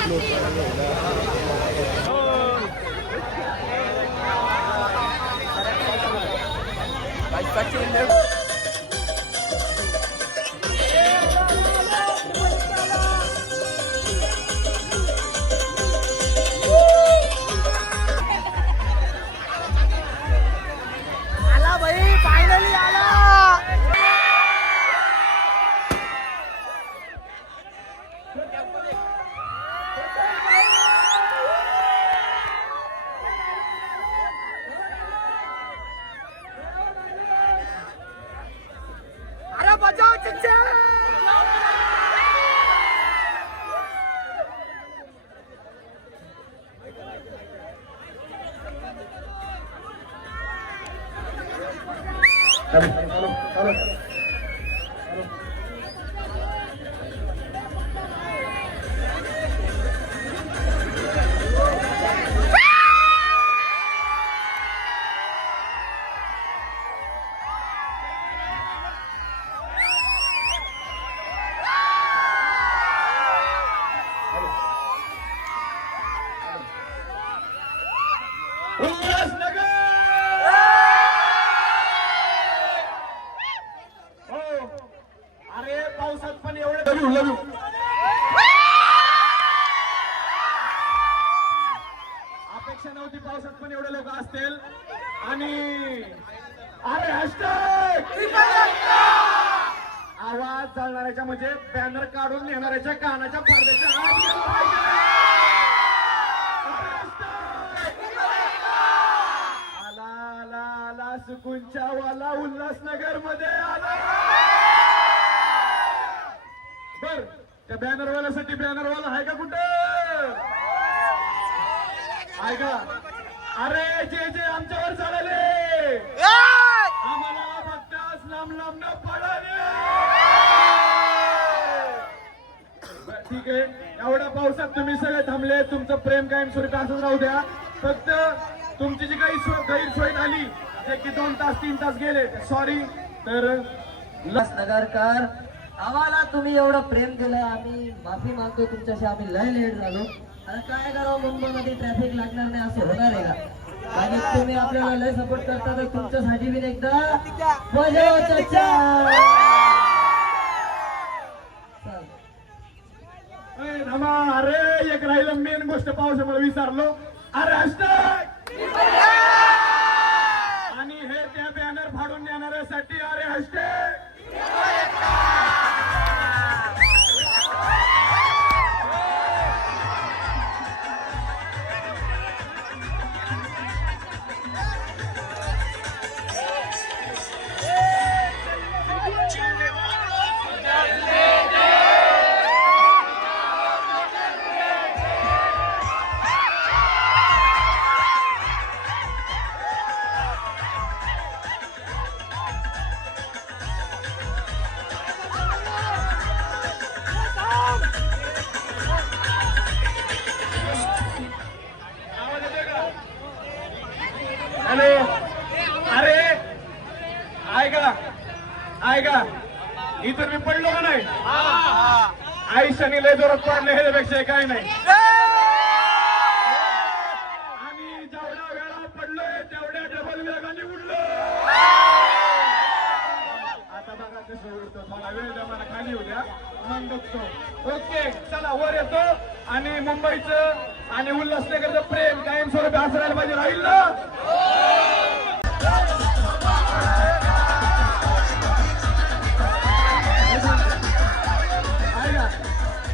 आला भाई, फायनली आला. अरे बचाव चिंचे. अरे पावसात पण एवढे अपेक्षा नव्हती पावसात पण एवढे लोक असतील. आणि अरे हॅशटॅग आवाज चालणाऱ्याच्या म्हणजे बॅनर काढून नेणाऱ्याच्या कानाच्या पडद्याच्या आत गेलं पाहिजे. आला आला आला सुकुनच्या वाला उल्हासनगर मध्ये आला. बर त्या बॅनरवाल्यासाठी बॅनरवाला आहे का कुठं? आहे का? अरे जे जे आमच्यावर चढाले आम्हाला बघताच लांब लांब न पडाले. ठीक आहे, एवढ्या पावसात तुम्ही सगळे थांबले. तुमचं प्रेम कायमस्वरूपी असंच राहू द्या. फक्त तुमची जी काही गैरसोय झाली जे की 2 तास 3 तास गेले, सॉरी. तर नगरकर, आम्हाला तुम्ही एवढं प्रेम दिलं, आम्ही माफी मागतो तुमच्याशी. आम्ही लय लेट झालो. आता काय करावं, मुंबईमध्ये ट्रॅफिक लागणार नाही असं होणार आहे का? आणि तुम्ही आपल्याला लय सपोर्ट करता तर तुमच्यासाठी बी एकदा बजाव चचा. अरे एक राहिलं मेन गोष्ट, पावसामुळे विसरलो. अरे हॅशटॅग आणि हे त्या बॅनर फाडून नेणाऱ्यासाठी अरे हॅशटॅग. हॅलो, अरे ऐका इथं मी पडलो का नाही? आयुष्याने लय जोरात पडले, ह्याच्यापेक्षा काय नाही. आणि जेवढ्या वेळा पडलोय तेवढ्या डबल वेगाने उडलो. आता बघा कसं उडतो, थोडा वेळ जमाना खाली होऊ द्या, मग बघतो. ओके चला वर येतो. आणि मुंबईचं आणि उल्हासनगरचं प्रेम कायमस्वरूपी असं राहायला पाहिजे. राहील ना?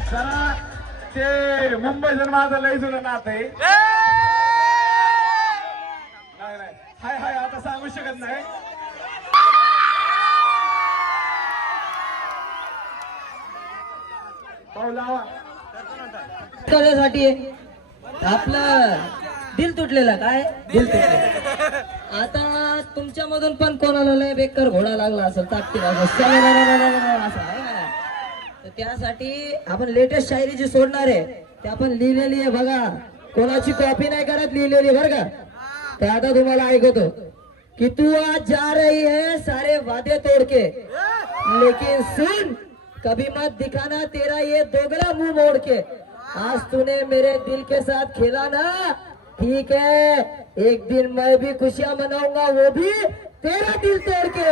जरा ते मुंबईचं माझं लय जुनं नातं आहे. नाही हाय हाय आता सांगू शकत नाही. करण्यासाठी आपलं दिल तुटलेलं. काय दिल तुटलेलं? आता तुमच्यामधून पण कोणाला लय बेकार घोडा लागला असेल, ताकदीर असं आहे का? तर त्यासाठी आपण लेटेस्ट शायरी जी सोडणार आहे ते आपण लिहिलेली आहे बघा. कोणाची कॉपी नाही करत, लिहिलेली बरं का. तर आता तुम्हाला ऐकवतो कि तू आज जा रही है सारे वादे तोड़ के, लेकिन सुन कभी मत दिखाना तेरा ये दोगला मुंह मोड़ के. आज तूने मेरे दिल के साथ खेला ना, ठीक है, एक दिन मैं भी खुशियां मनाऊंगा, वो भी तेरा दिल तोड़ के।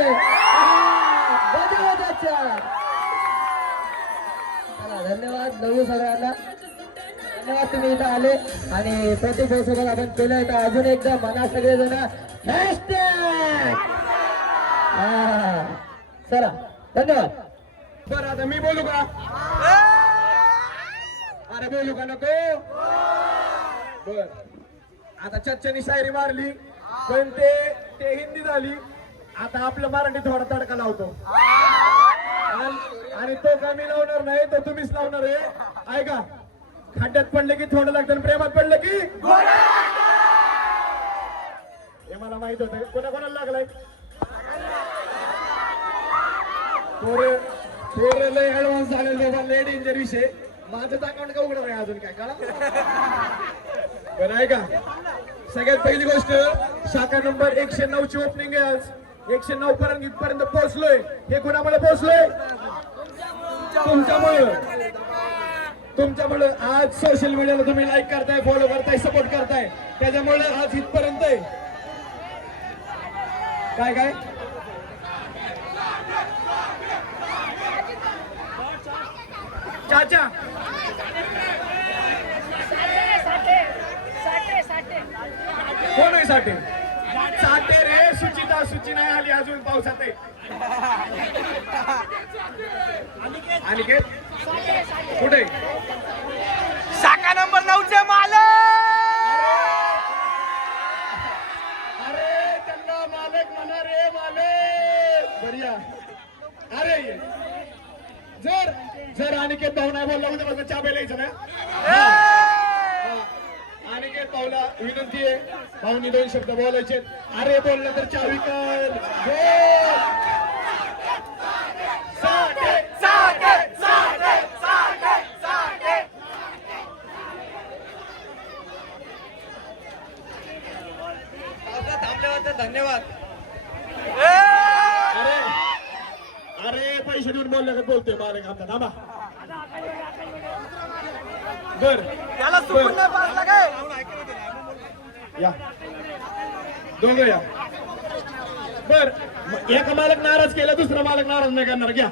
बजाओ चाचा। चला, धन्यवाद नवू सगळ्यांना, धन्यवाद तुम्ही इथं आले आणि प्रतिभासोबत आपण केलंय. तर अजून एकदा म्हणा सगळेजण हॅशटॅग. चला, धन्यवाद. बरं आता मी बोलू का? अरे बोलू का नको? बर आता चच्चनी शायरी मारली पण ते हिंदी झाली. आता आपलं मराठी थोडा तडका लावतो आणि तो का मी लावणार नाही, तो तुम्हीच लावणार आहे. ऐका, खड्ड्यात पडले की थोडं लागतं, प्रेमात पडलं की हे मला माहित होतं. कोणाकोणाला लागलाय? थोडं लय ऍडव्हान्स झालेलं बाबा लेट इंजर विषय. माझंच अकाउंट का उघडं नाही अजून, काय कळा? बरं आहे का? सगळ्यात पहिली गोष्ट, शाखा नंबर 109 ची ओपनिंग आहे आज. 109 पर्यंत पोहोचलोय. हे कोणामुळे पोहोचलोय? तुमच्यामुळे. आज सोशल मीडियाला तुम्ही लाईक करताय, फॉलो करताय, सपोर्ट करताय, त्याच्यामुळे आज इथपर्यंत आहे. काय चाचा कोण आहे? साठे रे, सुची नाही आली अजून पावसात आहे. अनिकेत कुठे? शाखा नंबर 9 चे मालक. अरे त्यांना मालक म्हणा रे, मालक. बढिया. अरे जर अनिकेत भाऊ नाही बोलला उद्या बघा चहा प्यायला यायचं ना. अनिकेत भाऊला विनंती आहे, भाऊनी 2 शब्द बोलायचे. अरे बोललं तर चहा विकल. धन्यवाद. अरे पैसे देऊन बोलले बोलतोय मालक आमचा. थांबा. बर त्याला सुकून नाही पासला काय? या दोघं या. बर एका मालक नाराज केला, दुसरा मालक नाराज नाही करणार. घ्या.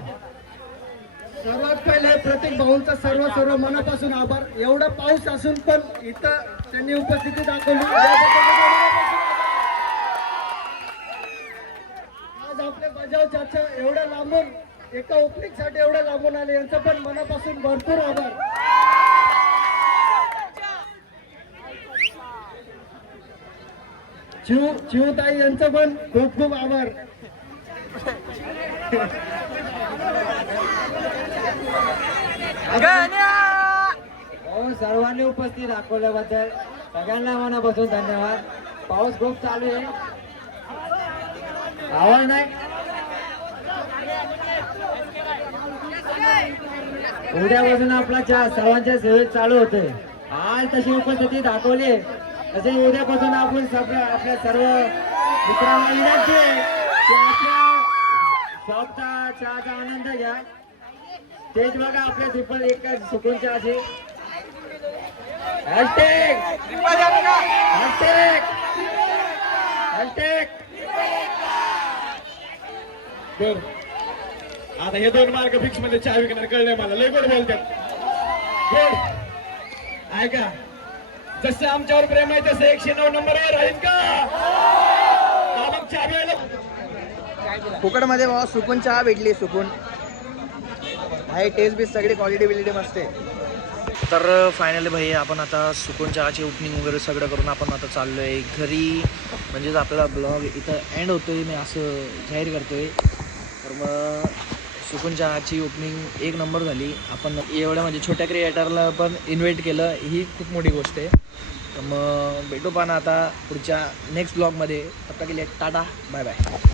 सर्वात पहिले प्रत्येक भाऊंचा सर्व मनापासून आभार. एवढा पाऊस असून पण इथं त्यांनी उपस्थिती दाखवली. आज आपले बजाव चाचा एवढ्या लांबून एका ओपनिंग साठी एवढ्या लांबून आले, यांचं पण मनापासून भरपूर आभार. चिवताई यांचं पण खूप खूप आभार. सर्वांनी उपस्थित दाखवल्याबद्दल सगळ्यांना मनापासून धन्यवाद. पाऊस खूप चालू आहे, आवाज नाही. उद्यापासून आपला सर्वांच्या सेवेत चालू होते. आज तशी उपस्थिती दाखवली, तसे उद्यापासून आपण आपल्या सर्व मित्रांना आपल्या शॉपचा चहाचा आनंद घ्या. तेच बघा आपल्या ट्रिपल एक सुकून चहाची हॅशटॅग. बर आता हे 2 मार्क फिक्स मध्ये चहा विकणार कळलंय मला. लय गोड बोलतात. गोड. ऐका, जसं आमच्यावर प्रेम आहे तसं 109 नंबरवर आहेत का? मग चहा प्यायला फुकट मध्ये बाबा सुकून चहा भेटली. सुकून आहे, टेस्ट बी सगळी क्वालिटी मस्त आहे. तर फायनली भाई आपण आता सुकून चहाची ओपनिंग वगैरे सगळं करून आपण आता चाललो आहे घरी. म्हणजेच आपला ब्लॉग इथं एंड होतो आहे, मी असं जाहीर करतो आहे. तर मग सुकून चहाची ओपनिंग 1 नंबर झाली. आपण एवढ्या म्हणजे छोट्या क्रिएटरला पण इन्व्हाइट केलं, ही खूप मोठी गोष्ट आहे. तर मग भेटू पण आता पुढच्या नेक्स्ट ब्लॉगमध्ये. आता गेले टाटा, बाय बाय.